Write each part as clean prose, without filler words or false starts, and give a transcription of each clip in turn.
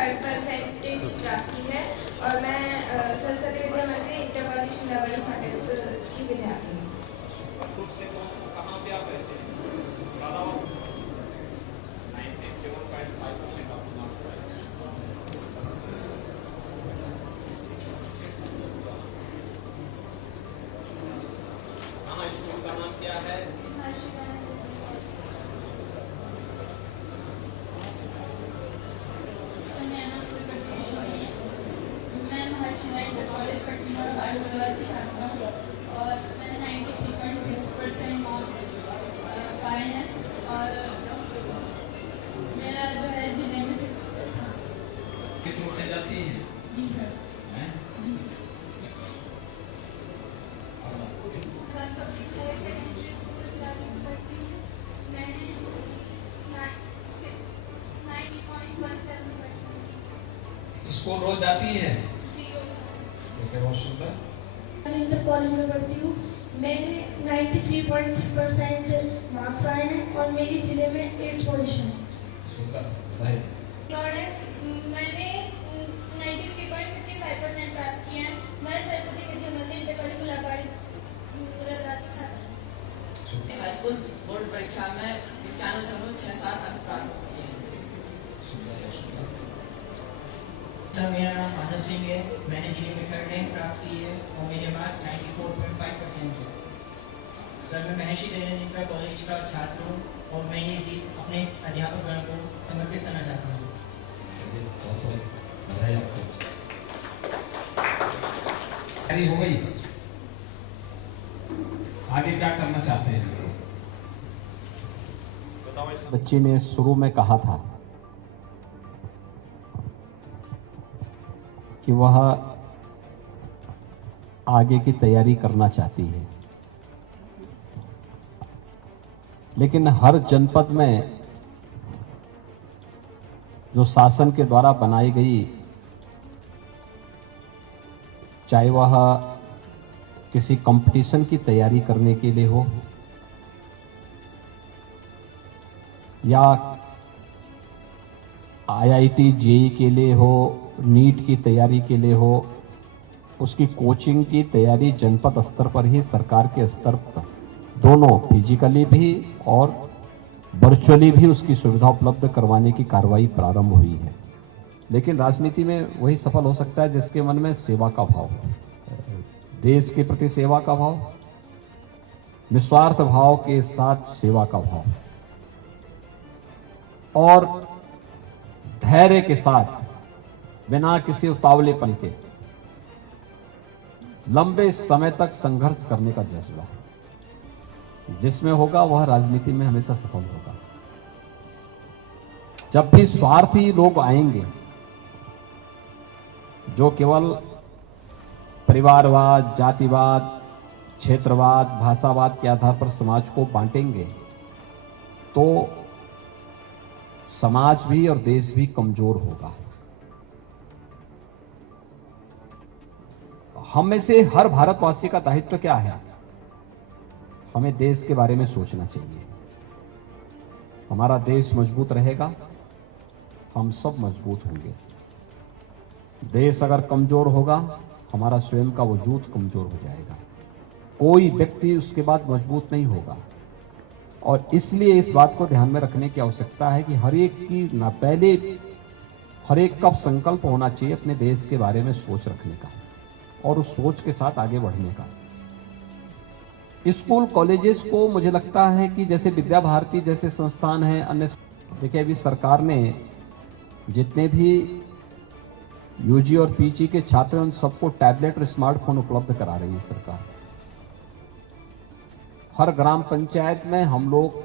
5% प्राप्त की है और मैं सरस्वती विद्या मंदिर इंटर कॉलेज शिमला की विद्यार्थी हूँ। कहाँ पे आप रहते हैं? 97.5% आपको मार्क्स आए। कहाँ स्कूल का नाम क्या है? कॉलेज की छात्रा हूँ और मैंने 93.6% मार्क्स पाए हैं और मेरा जो है जिले में 6th स्थान। कितने से जाती है? जी सर। हैं? जी sir. Public higher secondary school Gulabi में पढ़ती हूँ। मैंने 90.17%। स्कूल रोज जाती है? जीरो। इंटर कॉलेज में पढ़ती हूँ। मैंने 93.3% मार्क्स आए हैं और मेरी जिले में 8th पोजीशन है। मैंने 93.55% प्राप्त किए हैं। मैं सरस्वती विद्या मंदिर इंटर कॉलेज गुलाबी छात्र हूँ। हाई स्कूल बोर्ड परीक्षा में 95.67 अंक प्राप्त किए हैं। सर मेरा नाम आनंद सिंह है। मैंने जिले में 3rd रैंक प्राप्त की है और मेरे मार्क्स 94.5% है। सर मैं महर्षि दयानंद इंटर कॉलेज का छात्र हूँ और मैं ये जीत अपने अध्यापकगण को समर्पित करना चाहता हूँ। तैयारी हो गई? आगे क्या करना चाहते हैं? बच्ची ने शुरू में कहा था कि वह आगे की तैयारी करना चाहती है, लेकिन हर जनपद में जो शासन के द्वारा बनाई गई, चाहे वह किसी कंपटीशन की तैयारी करने के लिए हो या आईआईटी जेईई के लिए हो, नीट की तैयारी के लिए हो, उसकी कोचिंग की तैयारी जनपद स्तर पर ही, सरकार के स्तर पर दोनों फिजिकली भी और वर्चुअली भी उसकी सुविधा उपलब्ध करवाने की कार्रवाई प्रारंभ हुई है। लेकिन राजनीति में वही सफल हो सकता है जिसके मन में सेवा का भाव हो, देश के प्रति सेवा का भाव, निस्वार्थ भाव के साथ सेवा का भाव और धैर्य के साथ, बिना किसी उतावलेपन के लंबे समय तक संघर्ष करने का जज्बा जिसमें होगा वह राजनीति में हमेशा सफल होगा। जब भी स्वार्थी लोग आएंगे जो केवल परिवारवाद, जातिवाद, क्षेत्रवाद, भाषावाद के आधार पर समाज को बांटेंगे, तो समाज भी और देश भी कमजोर होगा। हम में से हर भारतवासी का दायित्व क्या है? हमें देश के बारे में सोचना चाहिए। हमारा देश मजबूत रहेगा, हम सब मजबूत होंगे। देश अगर कमजोर होगा, हमारा स्वयं का वजूद कमजोर हो जाएगा। कोई व्यक्ति उसके बाद मजबूत नहीं होगा। और इसलिए इस बात को ध्यान में रखने की आवश्यकता है कि हर एक की ना पहले हर एक का संकल्प होना चाहिए अपने देश के बारे में सोच रखने का और उस सोच के साथ आगे बढ़ने का। स्कूल कॉलेजेस को मुझे लगता है कि जैसे विद्या भारती जैसे संस्थान हैं, अन्य देखिए अभी सरकार ने जितने भी यूजी और पीजी के छात्र हैं उन सबको टैबलेट और स्मार्टफोन उपलब्ध करा रही है सरकार। हर ग्राम पंचायत में हम लोग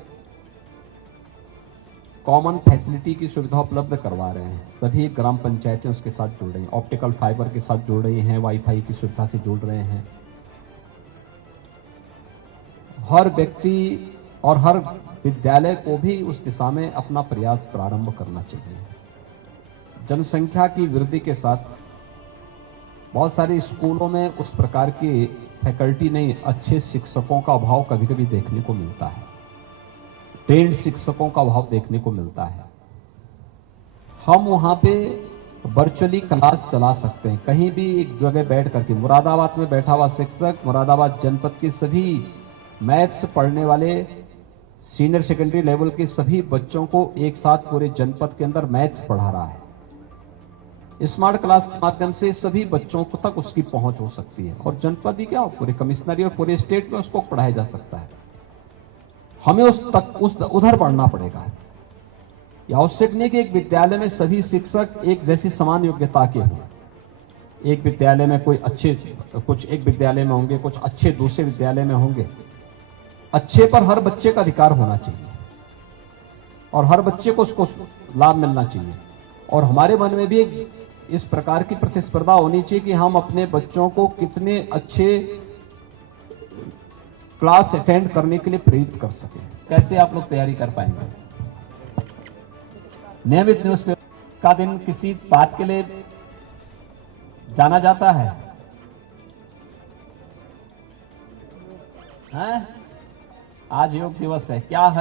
कॉमन फैसिलिटी की सुविधा उपलब्ध करवा रहे हैं। सभी ग्राम पंचायतें उसके साथ जुड़ रही हैं, ऑप्टिकल फाइबर के साथ जुड़ रही हैं, वाईफाई की सुविधा से जुड़ रहे हैं। हर व्यक्ति और हर विद्यालय को भी उस दिशा में अपना प्रयास प्रारंभ करना चाहिए। जनसंख्या की वृद्धि के साथ बहुत सारे स्कूलों में उस प्रकार की फैकल्टी नहीं, अच्छे शिक्षकों का अभाव कभी कभी देखने को मिलता है, ट्रेंड शिक्षकों का अभाव देखने को मिलता है। हम वहां पे वर्चुअली क्लास चला सकते हैं, कहीं भी एक जगह बैठ करके। मुरादाबाद में बैठा हुआ शिक्षक मुरादाबाद जनपद के सभी मैथ्स पढ़ने वाले सीनियर सेकेंडरी लेवल के सभी बच्चों को एक साथ पूरे जनपद के अंदर मैथ्स पढ़ा रहा है। स्मार्ट क्लास के माध्यम से सभी बच्चों को तक उसकी पहुंच हो सकती है, और जनपद ही क्या, पूरे कमिश्नरी और पूरे स्टेट में उसको पढ़ाया जा सकता है। हमें उधर बढ़ना पड़ेगा। यह आवश्यक नहीं कि एक विद्यालय में सभी शिक्षक एक जैसी समान योग्यता के हों। एक विद्यालय में कोई अच्छे, कुछ एक विद्यालय में होंगे, कुछ अच्छे दूसरे विद्यालय में होंगे। अच्छे पर हर बच्चे का अधिकार होना चाहिए और हर बच्चे को उसको लाभ मिलना चाहिए। और हमारे मन में भी एक इस प्रकार की प्रतिस्पर्धा होनी चाहिए कि हम अपने बच्चों को कितने अच्छे क्लास अटेंड करने के लिए प्रेरित कर सकें। कैसे आप लोग तैयारी कर पाएंगे? नियमित न्यूज़पेपर का दिन किसी बात के लिए जाना जाता है? आज योग दिवस है, क्या है?